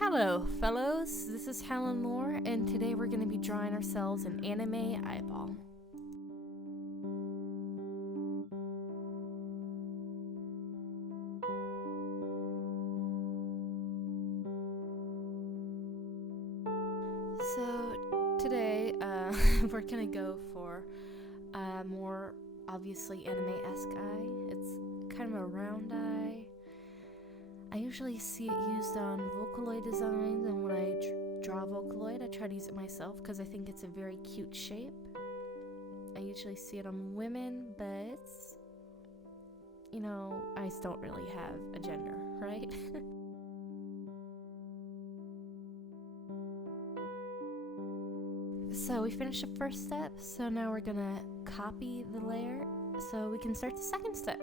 Hello, fellows. This is Helen Moore, and today we're going to be drawing ourselves an anime eyeball. So today, we're going to go for a more obviously anime-esque eye. It's kind of a round eye. I usually see it used on Vocaloid designs, and when I draw Vocaloid, I try to use it myself because I think it's a very cute shape. I usually see it on women, but eyes don't really have a gender, right? So we finished the first step, so now we're gonna copy the layer so we can start the second step.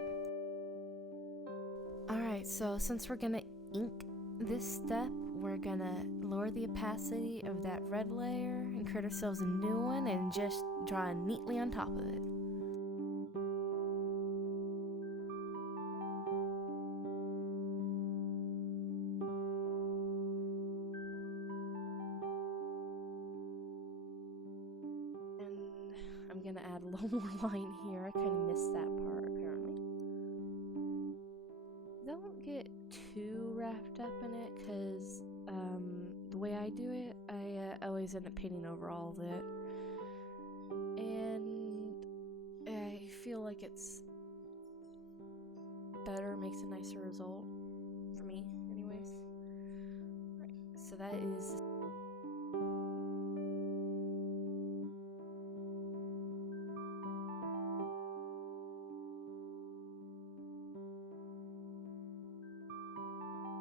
Alright, so since we're gonna ink this step, we're gonna lower the opacity of that red layer and create ourselves a new one and just draw neatly on top of it. And I'm gonna add a little more line here. I kind of missed that part apparently. Don't get too wrapped up in it because the way I do it, I always end up painting over all of it. And I feel like it's better, makes a nicer result for me anyways. Right, so that is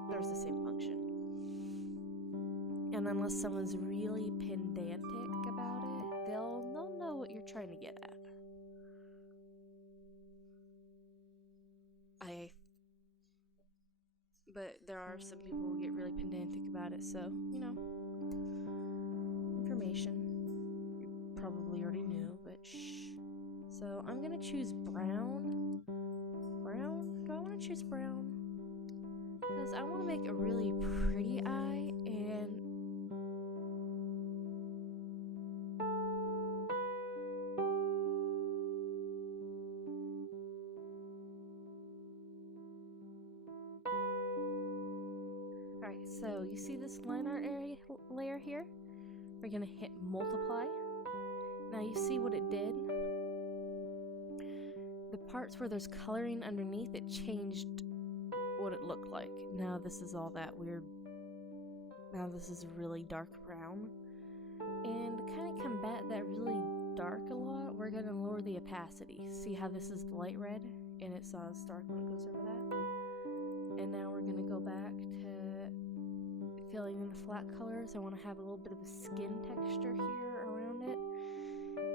there's the same function. And unless someone's really pedantic about it, they'll know what you're trying to get at. But there are some people who get really pedantic about it, so, information you probably already knew, but shh. So I'm gonna choose brown. Brown? Do I want to choose brown? Because I want to make a really pretty eye, and alright, so you see this line art area layer here? We're gonna hit multiply. Now you see what it did? The parts where there's coloring underneath, it changed what it looked like. Now this is all that weird. Now this is really dark brown. And to kind of combat that really dark a lot, we're gonna lower the opacity. See how this is light red and it's dark when it goes over that? And now we're gonna go back to filling in the flat colors. I want to have a little bit of a skin texture here around it.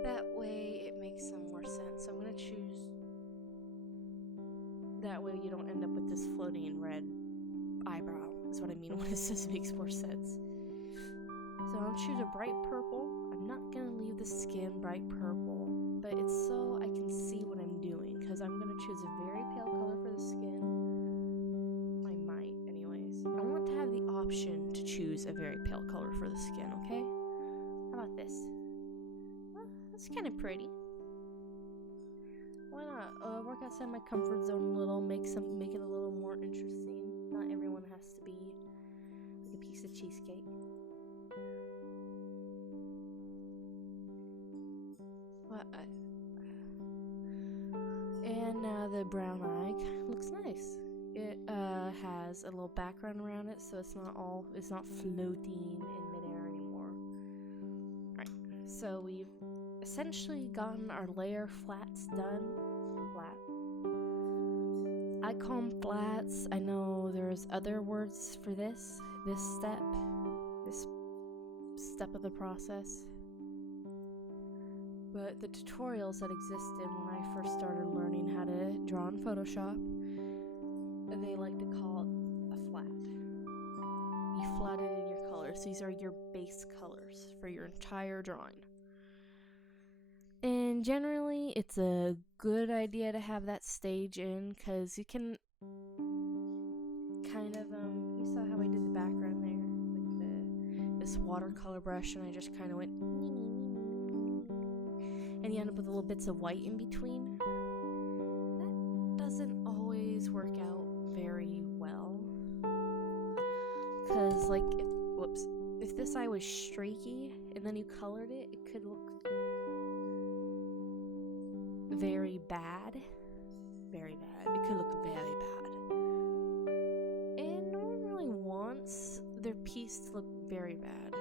That way it makes some more sense. So I'm gonna choose. That way you don't end up with this floating red eyebrow, is what I mean when it says makes more sense. So I'll choose a bright purple. I'm not going to leave the skin bright purple, but it's so I can see what I'm doing, because I'm going to choose a very pale color for the skin. I might, anyways. I want to have the option to choose a very pale color for the skin, okay? How about this? Well, that's kind of pretty. Why not work outside my comfort zone a little, make it a little more interesting. Not everyone has to be like a piece of cheesecake. And now the brown eye looks nice. It has a little background around it, so it's not floating in midair anymore. Alright, so we've essentially gotten our layer flats done. Flat. I call them flats. I know there's other words for this step of the process. But the tutorials that existed when I first started learning how to draw in Photoshop, they like to call it a flat. You flatted your colors. These are your base colors for your entire drawing. And generally, it's a good idea to have that stage in, because you can kind of, you saw how I did the background there. this watercolor brush and I just kind of went, and you end up with little bits of white in between. That doesn't always work out very well. Because, like, if this eye was streaky and then you colored it, it could look very bad. Very bad. It could look very bad. And no one really wants their piece to look very bad.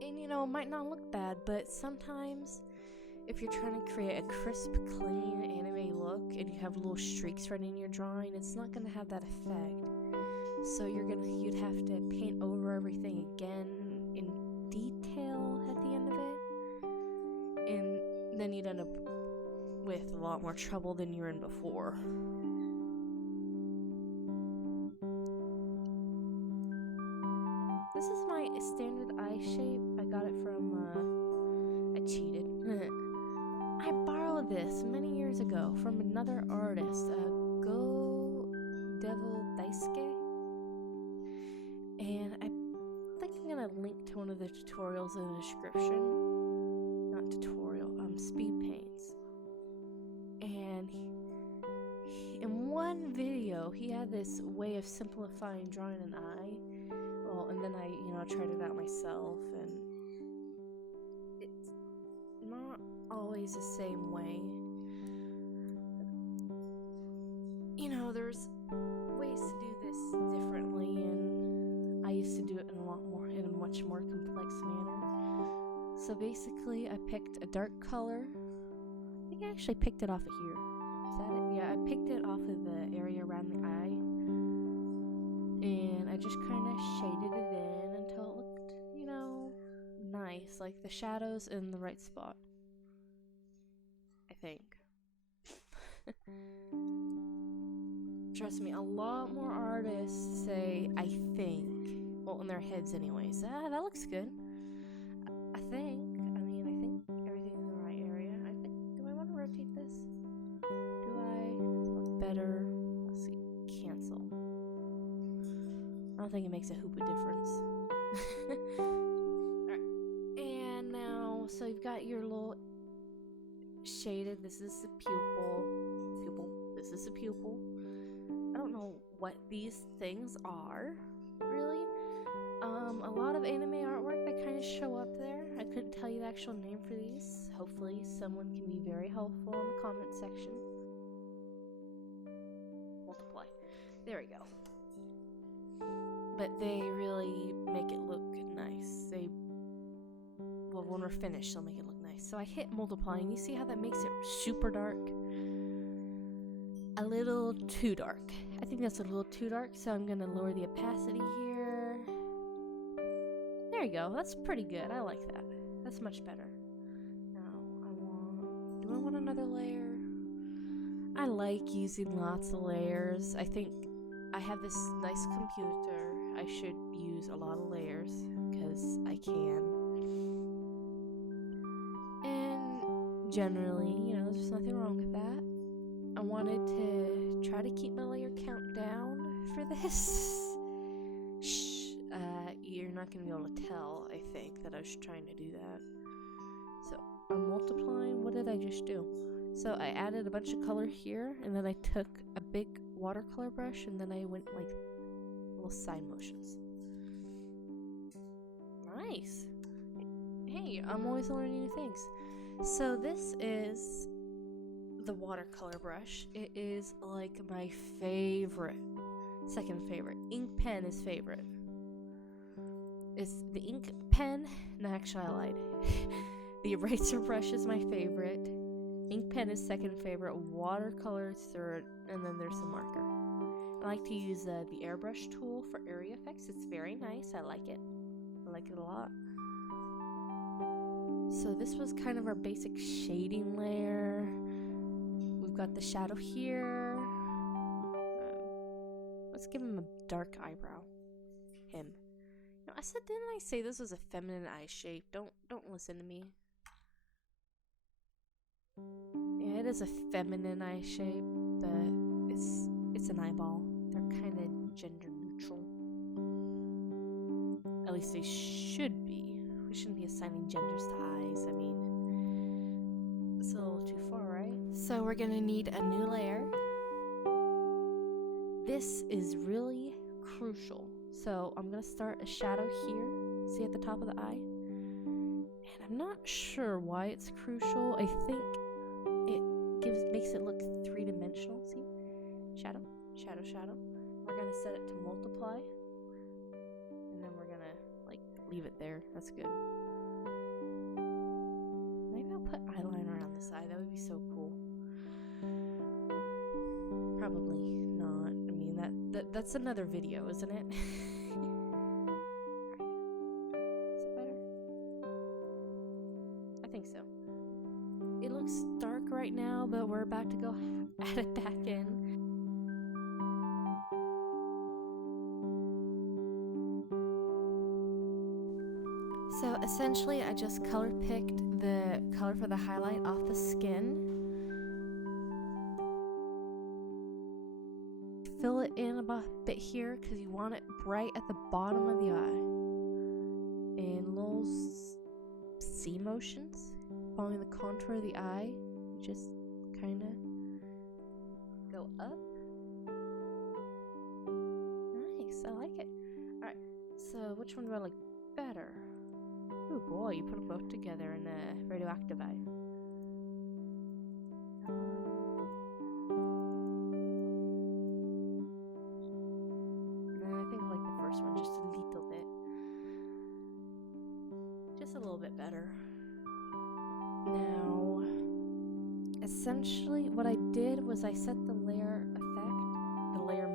And, you know, it might not look bad, but sometimes if you're trying to create a crisp, clean anime look and you have little streaks right in your drawing, it's not going to have that effect. So you'd have to paint over everything again in detail at the end of it. And then you'd end up with a lot more trouble than you were in before. This is my standard eye shape. I got it from, I cheated. I borrowed this many years ago from another artist, Go Devil Daisuke. And I think I'm gonna link to one of the tutorials in the description. Not tutorial, speed paints. And in one video, he had this way of simplifying drawing an eye. Well, and then I, tried it out myself, and it's not always the same way. There's ways to do this differently, and I used to do it in a much more complex manner. So basically, I picked a dark color. I think I actually picked it off of here. Is that it? Yeah, I picked it off of the area around the eye. And I just kind of shaded it in until it looked, nice. Like the shadows in the right spot. I think. Trust me, a lot more artists say, I think. Well, in their heads anyways. That looks good. I think everything's in the right area. Do I want to rotate this? It's not better. Let's see, cancel. I don't think it makes a hoop of difference. Alright. And now, so you've got your little shaded. This is the pupil. This is the pupil. I don't know what these things are, really. A lot of anime artwork that kind of show up there. I couldn't tell you the actual name for these. Hopefully someone can be very helpful in the comment section. Multiply. There we go. But they really make it look nice. When we're finished, they'll make it look nice. So I hit multiply, and you see how that makes it super dark? A little too dark. I think that's a little too dark, so I'm going to lower the opacity here. There you go. That's pretty good. I like that. That's much better. Now, do I want another layer? I like using lots of layers. I think I have this nice computer. I should use a lot of layers because I can. And generally, there's nothing wrong with that. I wanted to try to keep my layer count down for this. You're not going to be able to tell, I think, that I was trying to do that. So, I'm multiplying. What did I just do? So, I added a bunch of color here, and then I took a big watercolor brush, and then I went like little side motions. Nice. Hey, I'm always learning new things. So, this is the watercolor brush. It is like my favorite, second favorite. Ink pen is favorite. It's the ink pen. No, actually I lied. The eraser brush is my favorite. Ink pen is second favorite. Watercolor is third, and then there's the marker. I like to use the airbrush tool for area effects. It's very nice. I like it. I like it a lot. So this was kind of our basic shading layer. We've got the shadow here. Let's give him a dark eyebrow. Him. No, didn't I say this was a feminine eye shape? Don't listen to me. Yeah, it is a feminine eye shape, but it's an eyeball. They're kind of gender neutral. At At least they should be. We shouldn't be assigning genders to eyes. I mean, it's a little too far, right? So we're gonna need a new layer. This is really crucial. So I'm gonna start a shadow here. See at the top of the eye? And I'm not sure why it's crucial. I think it makes it look three-dimensional. See? Shadow, shadow, shadow. We're gonna set it to multiply. And then we're gonna like leave it there. That's good. Maybe I'll put eyeliner on the side. That would be so cool. Probably not. I mean that's another video, isn't it? Is it better? I think so. It looks dark right now, but we're about to go add it back in. So essentially I just color picked the color for the highlight off the skin. Fill it in a bit here because you want it right at the bottom of the eye. And little C motions following the contour of the eye. Just kind of go up. Nice, I like it. Alright, so which one do I like better? Oh boy, you put them both together in a radioactive eye. I think I like the first one just a little bit. Just a little bit better. Now, essentially what I did was I set the layer effect, the layer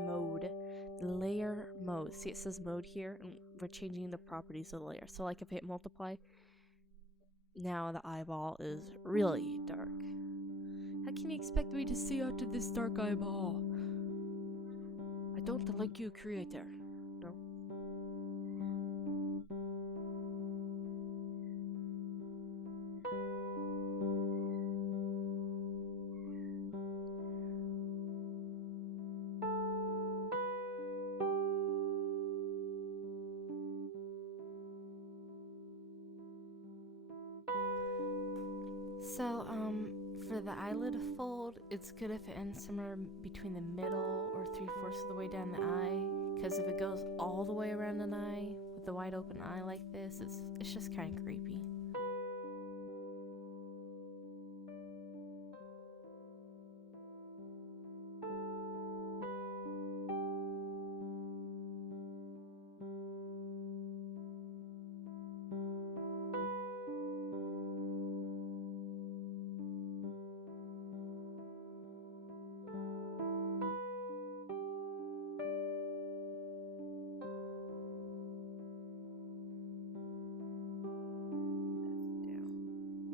mode. See, it says mode here, and we're changing the properties of the layer. So like if I hit multiply, now the eyeball is really dark. How can you expect me to see out to this dark eyeball? I don't like you, creator. No. So, for the eyelid fold, it's good if it ends somewhere between the middle or 3/4 of the way down the eye. Because if it goes all the way around an eye with a wide open eye like this, it's just kind of creepy.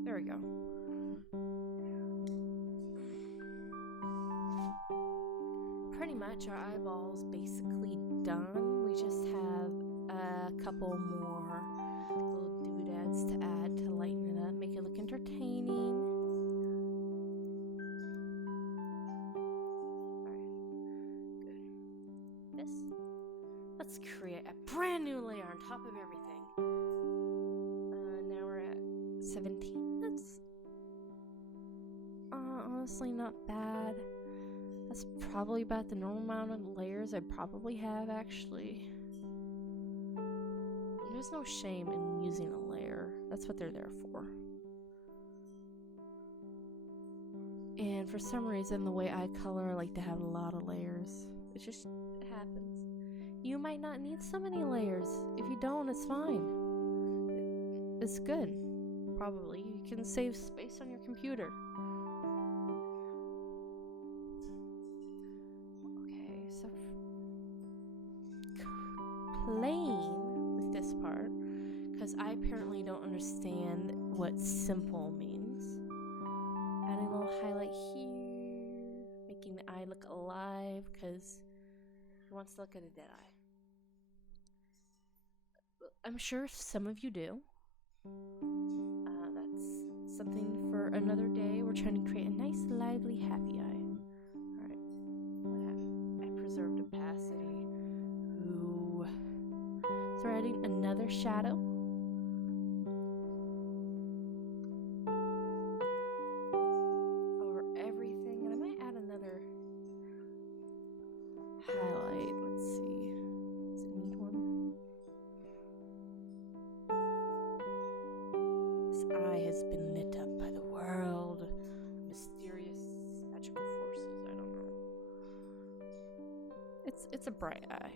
There we go. Pretty much our eyeball's basically done. We just have a couple more little doodads to add to lighten it up, make it look entertaining. Alright, good. Let's create a brand new layer on top of everything. Now we're at 17. That's honestly not bad. That's probably about the normal amount of layers I probably have, actually. There's no shame in using a layer. That's what they're there for. And for some reason, the way I color, I like to have a lot of layers. It just happens. You might not need so many layers. If you don't, it's fine. It's good. Probably. You can save space on your computer. Okay, so playing with this part, because I apparently don't understand what simple means. Adding a little highlight here, making the eye look alive, because he wants to look at a dead eye. I'm sure some of you do. That's something for another day. We're trying to create a nice, lively, happy eye. Alright. I preserved opacity. Ooh. So spreading another shadow. Over everything. And I might add another highlight. Let's see. Does it need one? This eye has been lit up by the world. Mysterious magical forces. I don't know. It's a bright eye.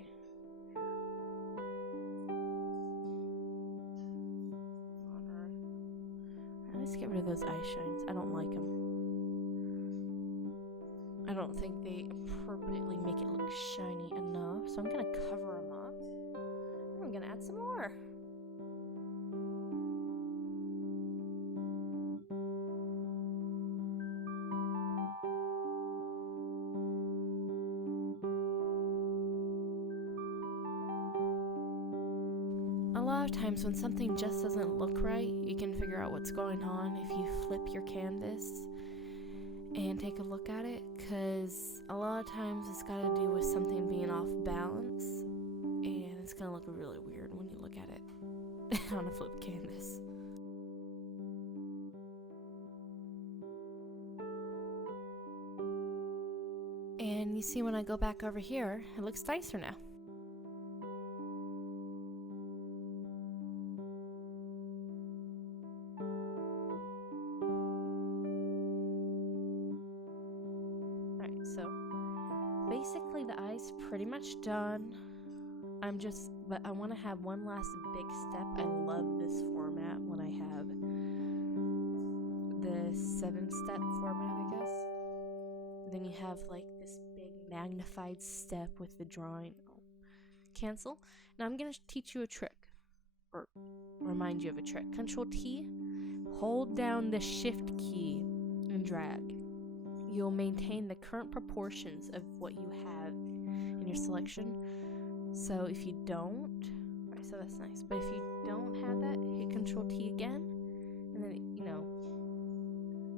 Let's get rid of those eye shines. I don't like them. I don't think they appropriately make it look shiny enough. So I'm gonna cover them up. And I'm gonna add some more. A lot of times when something just doesn't look right, you can figure out what's going on if you flip your canvas and take a look at it, because a lot of times it's got to do with something being off balance, and it's going to look really weird when you look at it on a flip canvas. And you see when I go back over here, it looks nicer now. So basically the eye's pretty much done. But I want to have one last big step. I love this format when I have the 7-step format, I guess. Then you have like this big magnified step with the drawing. Oh, cancel. Now I'm going to teach you a trick, or remind you of a trick. Control T, hold down the Shift key and drag. You'll maintain the current proportions of what you have in your selection. So if you don't, right, so that's nice. But if you don't have that, hit Control T again, and then,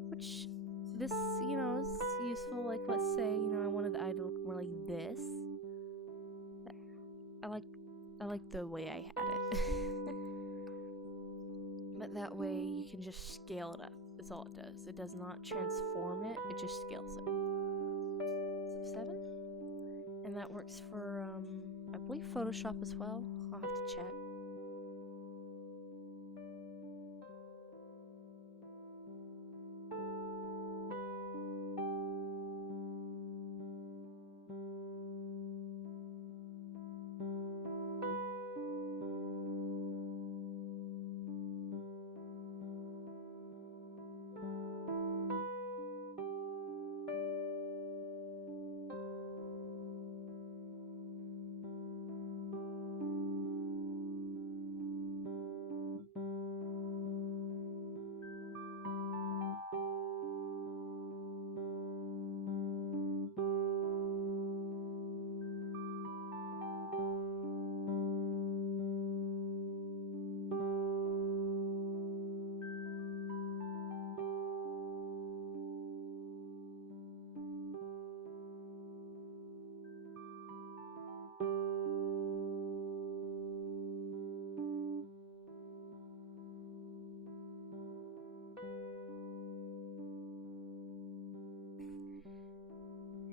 which this, is useful. Like, let's say, I wanted the eye to look more like this. I like the way I had it. But that way you can just scale it up. That's all it does. It does not transform it, it just scales it. So 7. And that works for, I believe Photoshop as well. I'll have to check.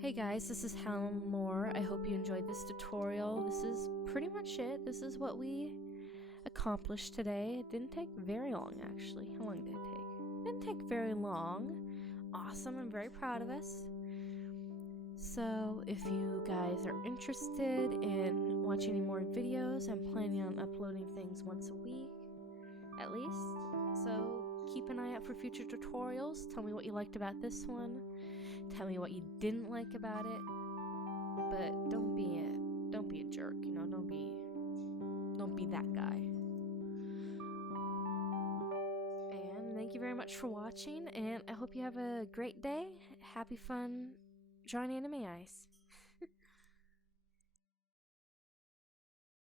Hey guys, this is Helen Moore. I hope you enjoyed this tutorial. This is pretty much it. This is what we accomplished today. It didn't take very long, actually. How long did it take? It didn't take very long. Awesome, I'm very proud of us. So if you guys are interested in watching any more videos, I'm planning on uploading things once a week, at least. So keep an eye out for future tutorials. Tell me what you liked about this one. Tell me what you didn't like about it. But don't be a jerk, don't be that guy. And thank you very much for watching, and I hope you have a great day. Happy fun drawing anime eyes.